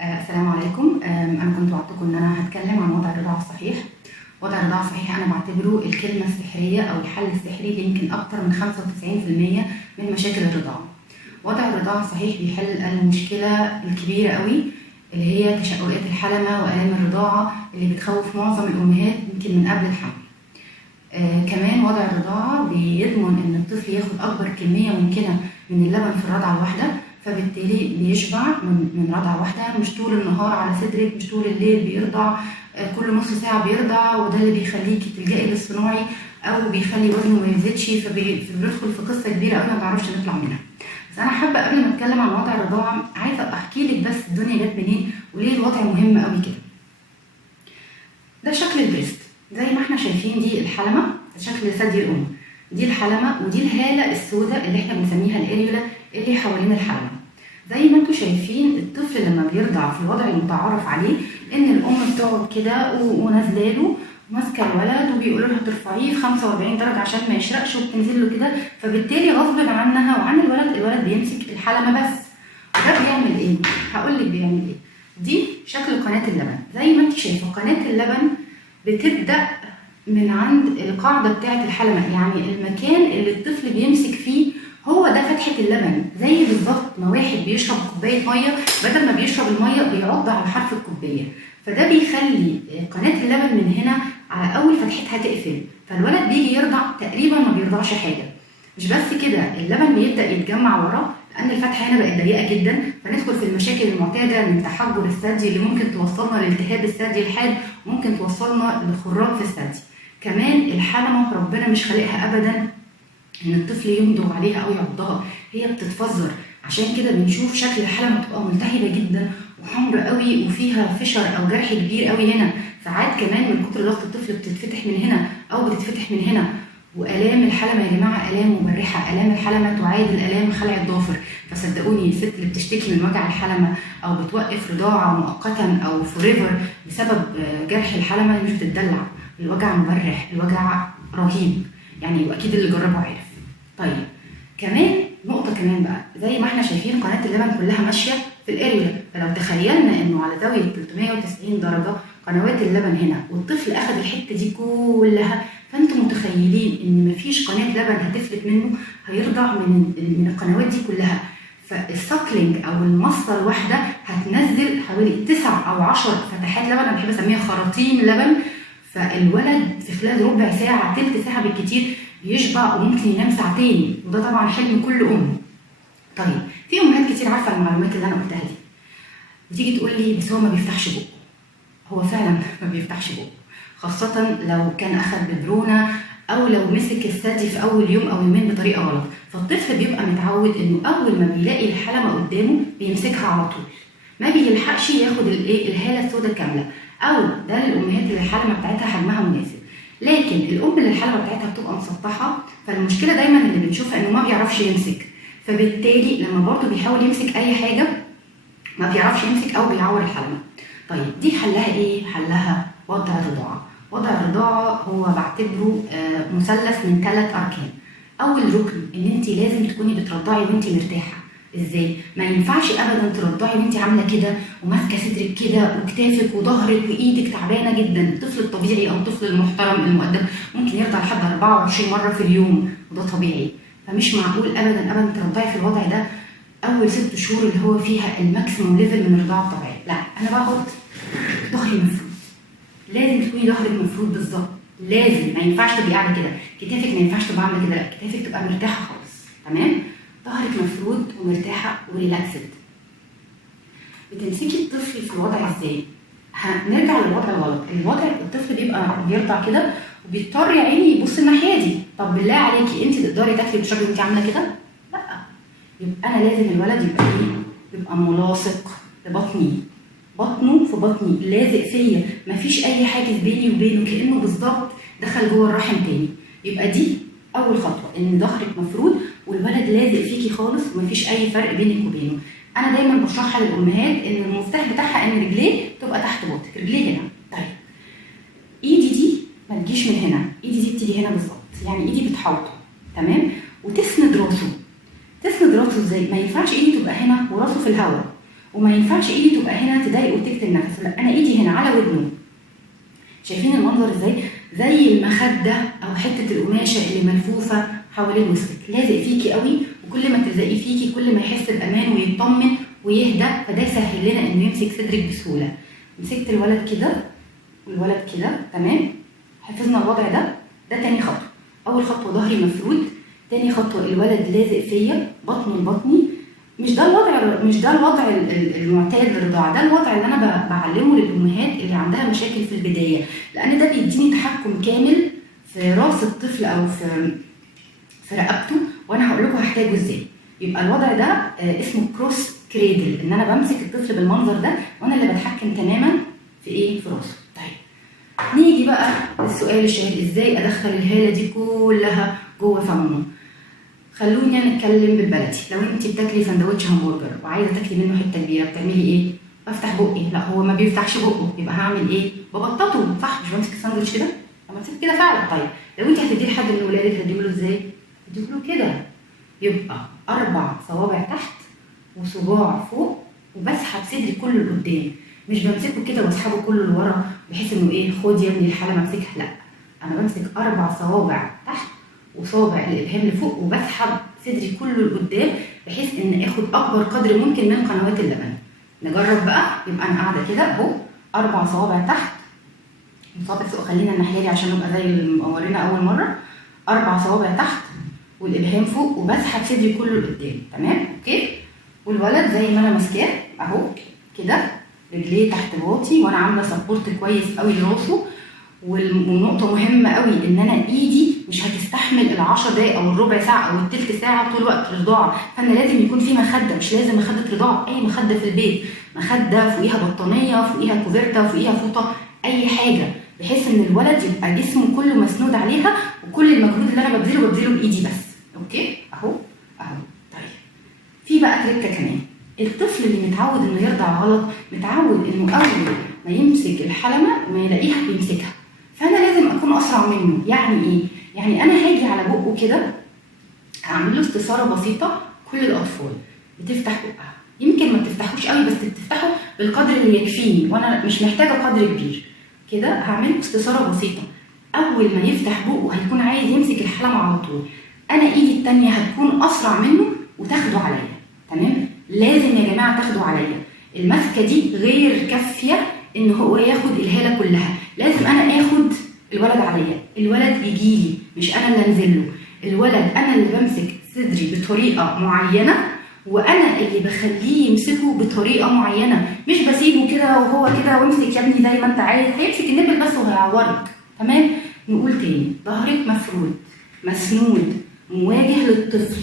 السلام عليكم. انا كنت وعدتكم ان انا هتكلم عن وضع الرضاعه الصحيح. وضع الرضاعه الصحيح انا بعتبره الكلمه السحريه او الحل السحري ليمكن اكتر من 95% من مشاكل الرضاعه. وضع الرضاعه الصحيح بيحل المشكله الكبيره قوي اللي هي تشققات الحلمه والام الرضاعه اللي بتخوف معظم الامهات يمكن من قبل الحمل. كمان وضع الرضاعه بيضمن ان الطفل ياخد اكبر كميه ممكنه من اللبن في الرضعه الواحده، فبالتالي بيشبع من رضعه واحده، مش طول النهار على صدرك، مش طول الليل بيرضع، كل نص ساعه بيرضع، وده اللي بيخليكي تلجئي للصناعي او بيخلي وزنه ما يزيدش، فبندخل في قصه كبيره قوي ما بنعرفش نطلع منها. بس انا حابه قبل ما اتكلم عن وضع الرضاعه عايزه احكي لك بس الدنيا جت منين وليه الوضع مهم قوي كده. ده شكل البريست زي ما احنا شايفين، دي الحلمه، ده شكل ثدي الام، دي الحلمه، ودي الهاله السوداء اللي احنا بنسميها الاريولا اللي حوالين الحلمه. زي ما انتم شايفين الطفل لما بيرضع في الوضع المتعارف عليه ان الام بتقعد كده ونازله له ماسكه الولد وبيقولوا لها ترفعيه في 45 درجه عشان ما يشرقش، وبتنزل له كده، فبالتالي غصب عنها وعن الولد بيمسك الحلمه بس. وده بيعمل ايه؟ هقول لك بيعمل ايه. دي شكل قناه اللبن زي ما انت شايفه، قناه اللبن بتبدا من عند القاعده بتاعه الحلمه، يعني المكان اللي الطفل بيمسك فيه هو ده فتحه اللبن، زي بالظبط ما واحد بيشرب كوبايه ميه بدل ما بيشرب الميه بيعض على حرف الكوبايه، فده بيخلي قناه اللبن من هنا على اول فتحتها تقفل، فالولد بيجي يرضع تقريبا ما بيرضعش حاجه. مش بس كده، اللبن بيبدا يتجمع ورا لان الفتحه هنا بقت ضيقه جدا، فندخل في المشاكل المعتاده من تحجر الثدي اللي ممكن توصلنا لالتهاب الثدي الحاد، وممكن توصلنا لخراج في الثدي. كمان الحلمه ربنا مش خالقها ابدا ان الطفل يمضغ عليها او يعضها، هي بتتفزر، عشان كده بنشوف شكل الحلمه بتبقى ملتهبه جدا وحمرا قوي وفيها فشر او جرح كبير قوي هنا، ساعات كمان من كتر ضغط الطفل بتتفتح من هنا او بتتفتح من هنا. والام الحلمه يا جماعه الام مبرحه، الام الحلمه تعادل الام خلع الضافر، فصدقوني الست اللي بتشتكي من وجع الحلمه او بتوقف رضاعه مؤقتا او فوريفر بسبب جرح الحلمه مش بتدلع، الوجع مبرح، الوجع رهيب يعني، واكيد اللي جربه عارف. طيب كمان نقطة كمان بقى، زي ما احنا شايفين قناة اللبن كلها ماشية في الاريولا، فلو تخيلنا انه على زاوية 390 درجة قنوات اللبن هنا والطفل اخذ الحتة دي كلها، فانتم متخيلين ان مفيش قناة لبن هتفلت منه، هيرضع من القنوات دي كلها، فالساكلينج او المصة الواحدة هتنزل حوالي 9 أو 10 فتحات لبن، انا بحب اسميها خراطيم لبن، فالولد في خلال ربع ساعة تلت ساعة بالكتير بيشبع وممكن ينام ساعتين، وده طبعا حلم كل ام. طيب في امهات كتير عارفه المعلومات اللي انا قلتها دي، بتيجي تقول لي بس هو ما بيفتحش بقه. هو فعلا ما بيفتحش بقه، خاصه لو كان اخذ ببرونه او لو مسك الثدي في اول يوم او يومين بطريقه غلط، فالطفل بيبقى متعود انه اول ما بيلاقي الحلمه قدامه بيمسكها على طول، ما بيلحقش ياخد الهاله السوداء كامله، او ده للامهات اللي الحلمه بتاعتها حجمها مناسب. لكن الام اللي الحلمه بتاعتها بتبقى مسطحه، فالمشكله دايما اللي بنشوفها انه ما بيعرفش يمسك، فبالتالي لما برضه بيحاول يمسك اي حاجه ما بيعرفش يمسك او بيعور الحلمه. طيب دي حلها ايه؟ حلها وضع الرضاعه. وضع الرضاعه هو بعتبره مثلث من 3 اركان. اول ركن ان انت لازم تكوني بترضعي وانت مرتاحه. ازاي؟ ما ينفعش ابدا ترضعي وانت عامله كده وماسكه صدرك كده وكتافك وظهرك وايدك تعبانه جدا. الطفل الطبيعي او الطفل المحترم المؤدب ممكن يرضع لحد 24 مره في اليوم وده طبيعي، فمش معقول ابدا ابدا ترضعي في الوضع ده اول 6 شهور اللي هو فيها الماكسيموم ليفل من الرضاعه الطبيعيه. لا، انا بقعد ظهري مفروض، لازم تكوني ظهرك مفروض بالظبط، لازم، ما ينفعش تبقي قاعده كده، كتافك ما ينفعش تبقى عامله كده، لا كتافك تبقى مرتاحه خالص، تمام؟ ظهرك مفروض ومرتاحه وريلاكسد. بتمسكي الطفل في الوضع ازاي؟ هنرجع للوضع الغلط، الوضع الطفل بيبقى بيرضع كده وبيضطر يا عيني يبص الناحيه دي، طب بالله عليكي انت تقدري تاكلي وتشربي وانت عامله كده؟ لا، يبقى انا لازم الولد يبقى ايه؟ يبقى ملاصق لبطني، بطنه في بطني، لازق فيا، مفيش اي حاجز بيني وبينه، كانه بالظبط دخل جوه الرحم تاني. يبقى دي اول خطوه، ان ظهرك مفروض والولد لازق فيكي خالص ومفيش اي فرق بينك وبينه. انا دايما بشرحها للامهات ان المفتاح بتاعها ان رجليه تبقى تحت بطنك، رجليه هنا. طيب ايدي دي ما تجيش من هنا، ايدي دي بتيجي هنا بالظبط، يعني ايدي بتحوطه، تمام؟ وتسند راسه. تسند راسه ازاي؟ ما ينفعش ايدي تبقى هنا وراسه في الهواء، وما ينفعش ايدي تبقى هنا تضايقه وتكتم نفسه، لا انا ايدي هنا على ودنه. شايفين المنظر ازاي؟ زي المخده او حته القماشه اللي ملفوفه حوالين وسطك، لازق فيكي قوي، وكل ما تلزقي فيكي كل ما يحس بامان ويطمن ويهدى، فده يسهل لنا انه يمسك صدرك بسهوله. مسكت الولد كده والولد كده، تمام؟ حفظنا الوضع ده. ده تاني خطوه. اول خطوه ظهري مفرود، تاني خطوه الولد لازق فيا بطنه لبطني. مش ده الوضع المعتاد للرضاعه، ده الوضع اللي انا بعلمه للامهات اللي عندها مشاكل في البدايه، لان ده بيديني تحكم كامل في راس الطفل او في رقبته، وانا هقول لكم هحتاجه ازاي. يبقى الوضع ده اسمه كروس كريدل، ان انا بمسك الطفل بالمنظر ده وانا اللي بتحكم تماما في ايه؟ في راسه. طيب نيجي بقى للسؤال الشهير، ازاي ادخل الهاله دي كلها جوه فمه؟ خلوني نتكلم بالبلدي. لو انت بتاكلي سندوتش همبرجر وعايزه تاكلي منه حته كبيره، بتعملي ايه؟ بفتح بقي. لا هو ما بيفتحش بقه، يبقى هعمل ايه؟ ببططه، صح؟ مش بمسك الساندوتش كده؟ اما تمسك كده فعلا. طيب لو انت هتديه لحد من ولادك هتديه له ازاي؟ هتديه له كده. يبقى 4 صوابع تحت وصباع فوق، وبسحب صدري كله لقدام، مش بمسكه كده واسحبه كله لورا بحيث انه ايه؟ خد يا ابني الحاله امسكها، لا انا بمسك 4 صوابع تحت وصابع الابهام لفوق، وبسحب صدري كله لقدام بحيث ان اخد اكبر قدر ممكن من قنوات اللبن. نجرب بقى. يبقى انا قاعده كده اهو، 4 صوابع تحت وصابع فوق، خلينا الناحيه دي عشان نبقى زي اللي مورينا اول مره. 4 صوابع تحت والابهام فوق، وبسحب صدري كله لقدام، تمام؟ اوكي. والولد زي ما انا ماسكاه اهو كده، رجليه تحت باطي وانا عامله سبورت كويس قوي لراسه. والنقطه مهمه قوي ان انا ايدي مش هتستحمل ال10 دقايق او الربع ساعه او الثلث ساعه طول وقت الرضاعه، فانا لازم يكون في مخده. مش لازم مخده رضاعه، اي مخده في البيت، مخده فوقيها بطانيه، فوقيها كوفرته، فوقيها فوطه، اي حاجه، بحيث ان الولد يبقى جسمه كله مسنود عليها، وكل المجهود اللي انا ببذله بايدي بس. اوكي اهو اهو. طيب في بقى تركه كمان. الطفل اللي متعود انه يرضع غلط، متعود انه اول ما يمسك الحلمه ما يلاقيها بيمسكها، فانا لازم اكون اسرع منه. يعني ايه؟ يعني انا هاجي على بقه كده، هعمل له استثاره بسيطه. كل الاطفال بتفتح بقها، يمكن ما تفتحوش قوي بس بتفتحه بالقدر اللي يكفيني، وانا مش محتاجه قدر كبير كده. هعمل له استثاره بسيطه، اول ما يفتح بقه هيكون عايز يمسك الحلمه على طول، انا ايدي الثانيه هتكون اسرع منه وتاخده عليا. تمام؟ لازم يا جماعه تاخده عليا. المسكه دي غير كافيه ان هو ياخد الهاله كلها، لازم انا اخد الولد عليا. الولد يجيلي مش انا اللي انزل له. الولد انا اللي بمسك صدري بطريقه معينه، وانا اللي بخليه يمسكه بطريقه معينه، مش بسيبه كده وهو كده وامسك يا ابني زي ما انت عايز، هيمسك النبل بس وهيعورك. تمام؟ نقول تاني، ظهرك مفرود مسنود مواجه للطفل،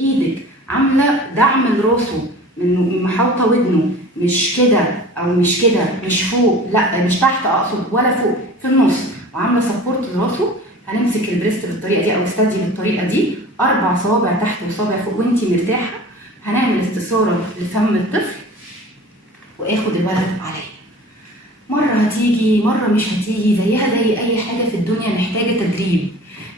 ايدك عامله دعم لراسه من محاوطه ودنه، مش كده او مش كده، مش فوق، لا مش تحت اقصد ولا فوق، في النص، وعامله سبورت لراسه. هنمسك البريست بالطريقه دي او استدي بالطريقه دي، 4 صوابع تحت وصابع فوق وانتي مرتاحه. هنعمل استثاره لفم الطفل واخد الولد عليا. مره هتيجي مره مش هتيجي، زيها زي اي حاجه في الدنيا محتاجه تدريب.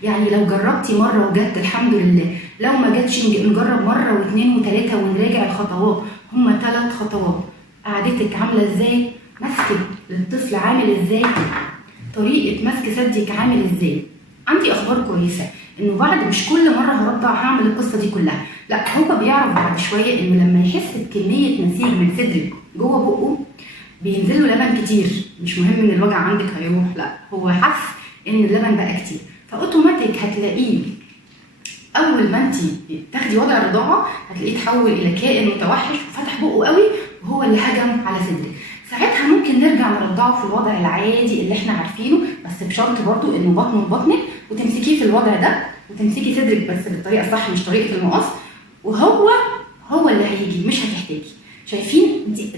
يعني لو جربتي مره وجت الحمد لله، لو ما جاتش نجرب مره واثنين وثلاثه ونراجع الخطوات. هما 3 خطوات. قعدتك عامله ازاي؟ مسكك للطفل عامل ازاي؟ طريقه مسك ثديك عامل ازاي؟ عندي اخبار كويسه انه بعد مش كل مره هرضع هعمل القصه دي كلها، لا هو بيعرف بعد شويه انه لما يحس بكميه نسيج من صدرك جوه بقه بينزل له لبن كتير. مش مهم ان الوجع عندك هيروح، لا هو حس ان اللبن بقى كتير، فاوتوماتيك هتلاقيه اول ما انت تاخدي وضع الرضاعه هتلاقيه تحول الى كائن متوحش وفتح بقه قوي وهو اللي هجم على صدرك. ساعتها ممكن نرجع نرضعه في الوضع العادي اللي احنا عارفينه، بس بشرط برضو انه بطنه لبطنك وتمسكيه في الوضع ده وتمسكي صدرك بس بالطريقه الصح مش طريقه المقص، وهو اللي هيجي مش هتحتاجي. شايفين دي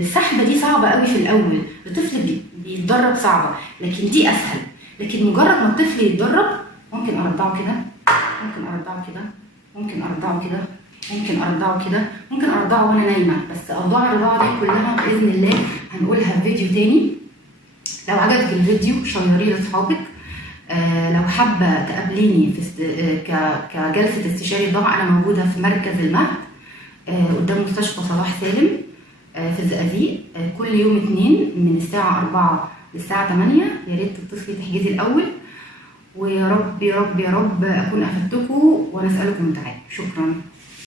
السحبه دي صعبه قوي في الاول، الطفل بيتدرب صعبه، لكن دي اسهل. لكن مجرد ما الطفل يتدرب ممكن ارضعه كده، ممكن ارضعه كده، ممكن ارضعه كده، ممكن ارضعه كده، ممكن ارضعه وانا نايمه. بس اوضاع الرضاعه دي كلها باذن الله هنقولها في فيديو تاني. لو عجبك الفيديو شيريه لاصحابك. لو حابه تقابليني في كجلسه استشاري رضاعه، انا موجوده في مركز المهد قدام مستشفى صلاح سالم. في الزقازيق كل يوم 2 من الساعة 4 للساعة 8. يا ريت تتصلي تحجزي الأول، ويا رب يا رب يا رب أكون أفدتكم ونسألكم تعالوا. شكرا.